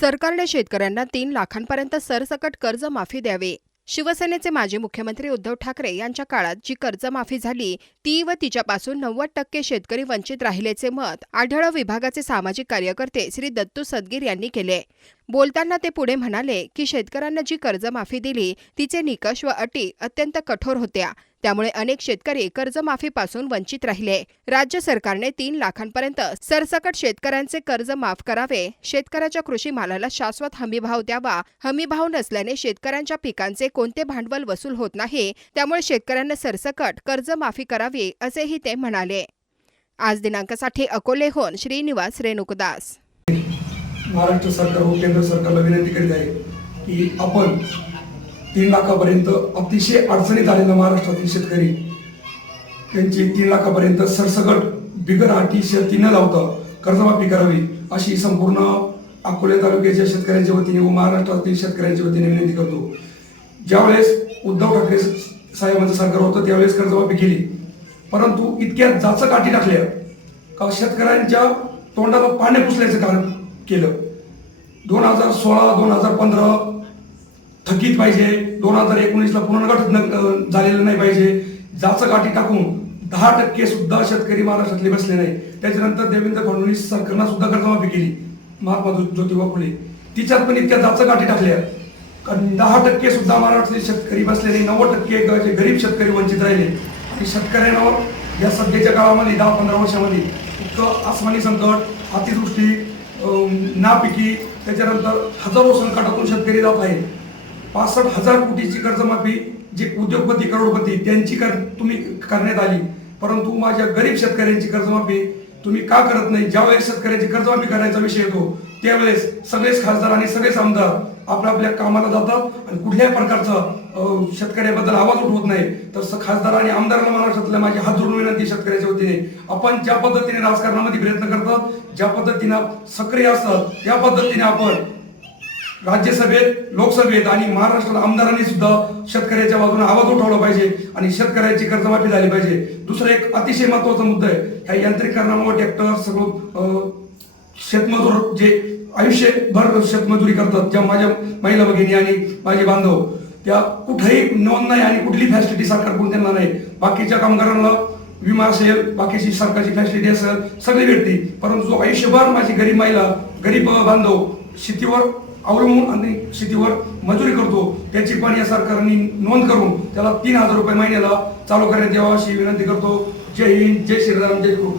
सरकारने शेतकऱ्यांना तीन लाखांपर्यंत सरसकट कर्जमाफी द्यावी. शिवसेनेचे माजी मुख्यमंत्री उद्धव ठाकरे यांच्या काळात जी कर्जमाफी झाली ती व तिच्यापासून नव्वद टक्के शेतकरी वंचित राहिल्याचे मत आढळ विभागाचे सामाजिक कार्यकर्ते श्री दत्तू सदगीर यांनी केले. बोलताना ते पुढे म्हणाले की शेतकऱ्यांना जी कर्जमाफी दिली तिचे निकष व अटी अत्यंत कठोर होत्या. त्यामुळे अनेक शेतकरी कर्जमाफीपासून वंचित राहिले. राज्य सरकारने तीन लाखांपर्यंत सरसकट शेतकऱ्यांचे कर्ज माफ करावे. शेतकऱ्याच्या कृषी मालाला शाश्वत हमीभाव द्यावा. हमीभाव नसल्याने शेतकऱ्यांच्या पिकांचे कोणते भांडवल वसूल होत नाही. त्यामुळे शेतकऱ्यांना सरसकट कर्जमाफी करावी असेही ते म्हणाले. आज दिनांकासाठी अकोलेहून श्रीनिवास रेणुकदास. महाराष्ट्र सरकार व केंद्र सरकारला विनंती करीत आहे की आपण तीन लाखापर्यंत अतिशय अडचणीत आलेला महाराष्ट्रातील शेतकरी. त्यांची तीन लाखापर्यंत सरसकट बिगर अटी शर्ती न लावता कर्जमाफी करावी अशी संपूर्ण अकोले तालुक्याच्या शेतकऱ्यांच्या वतीने व महाराष्ट्रातील शेतकऱ्यांच्या वतीने विनंती करतो. ज्यावेळेस उद्धव ठाकरे साहेबांचं सरकार होतं त्यावेळेस कर्जमाफी केली. परंतु इतक्या जाचक काठी टाकल्या का शेतकऱ्यांच्या तोंडाला पाणी पुसल्याचं कारण केलं. दोन हजार सोळा दोन हजार पंधरा थकीत पाहिजे. दोन हजार एकोणीसला पुनर्गठित झालेलं नाही पाहिजे. जाचं काठी टाकून दहा टक्के सुद्धा शेतकरी महाराष्ट्रातले बसले नाही. त्याच्यानंतर देवेंद्र फडणवीस सरकारनं सुद्धा कर्जमाफी केली. महात्मा ज्योतिबा फुले. तिच्यात पण इतक्या जाचं काठी टाकल्या. कारण दहा टक्के सुद्धा महाराष्ट्रातले शेतकरी बसले नाही. नव्वद टक्के गरीब शेतकरी वंचित राहिले. आणि शेतकऱ्यांवर या सध्याच्या काळामध्ये दहा पंधरा वर्षामध्ये इतकं आसमानी संकट अतिवृष्टी नापिकी त्याच्यानंतर हजारो संकटातून शेतकरी जात आहेत. पासष्ट हजार कोटीची कर्जमाफी जे उद्योगपती करोडपती त्यांची कर तुम्ही करण्यात आली. परंतु माझ्या गरीब शेतकऱ्यांची कर्जमाफी तुम्ही का करत नाही? ज्यावेळेस शेतकऱ्यांची कर्जमाफी करायचा विषय येतो त्यावेळेस सगळेच खासदार आणि सगळेच आमदार आपल्या आपल्या कामाला जातात आणि कुठल्याही प्रकारचा अं, शेतकऱ्याबद्दल आवाज उठवत नाही. तर खासदार आणि आमदारांना महाराष्ट्रातल्या माझी हात जोडून विनंती शेतकऱ्याच्या वतीने आपण ज्या पद्धतीने राजकारणामध्ये प्रयत्न करतात ज्या पद्धतीनं सक्रिय असतात त्या पद्धतीने आपण राज्यसभेत लोकसभेत आणि महाराष्ट्रात आमदारांनी सुद्धा शेतकऱ्याच्या बाजूने आवाज उठवला पाहिजे आणि शेतकऱ्याची कर्जमाफी झाली पाहिजे. दुसरा एक अतिशय महत्त्वाचा मुद्दा आहे ह्या यांत्रिकरणामुळे ट्रॅक्टर सगळं शेतमजूर जे आयुष्यभर शेतमजुरी करतात ज्या माझ्या महिला भगिनी आणि माझे बांधव त्या कुठेही नोंद नाही आणि कुठली फॅसिलिटी सरकारकडून त्यांना नाही. बाकीच्या कामगारांना विमा असेल बाकीची सरकारची फॅसिलिटी असेल सगळी भेटते. परंतु आयुष्यभर माझी गरीब महिला गरीब बांधव शेतीवर अवलंबून आणि शेतीवर मजुरी करतो. त्याची पण या सरकारने नोंद करून त्याला तीन हजार रुपये महिन्याला चालू करण्यात यावं अशी विनंती करतो. जय हिंद जय श्रीराम जय गुरु.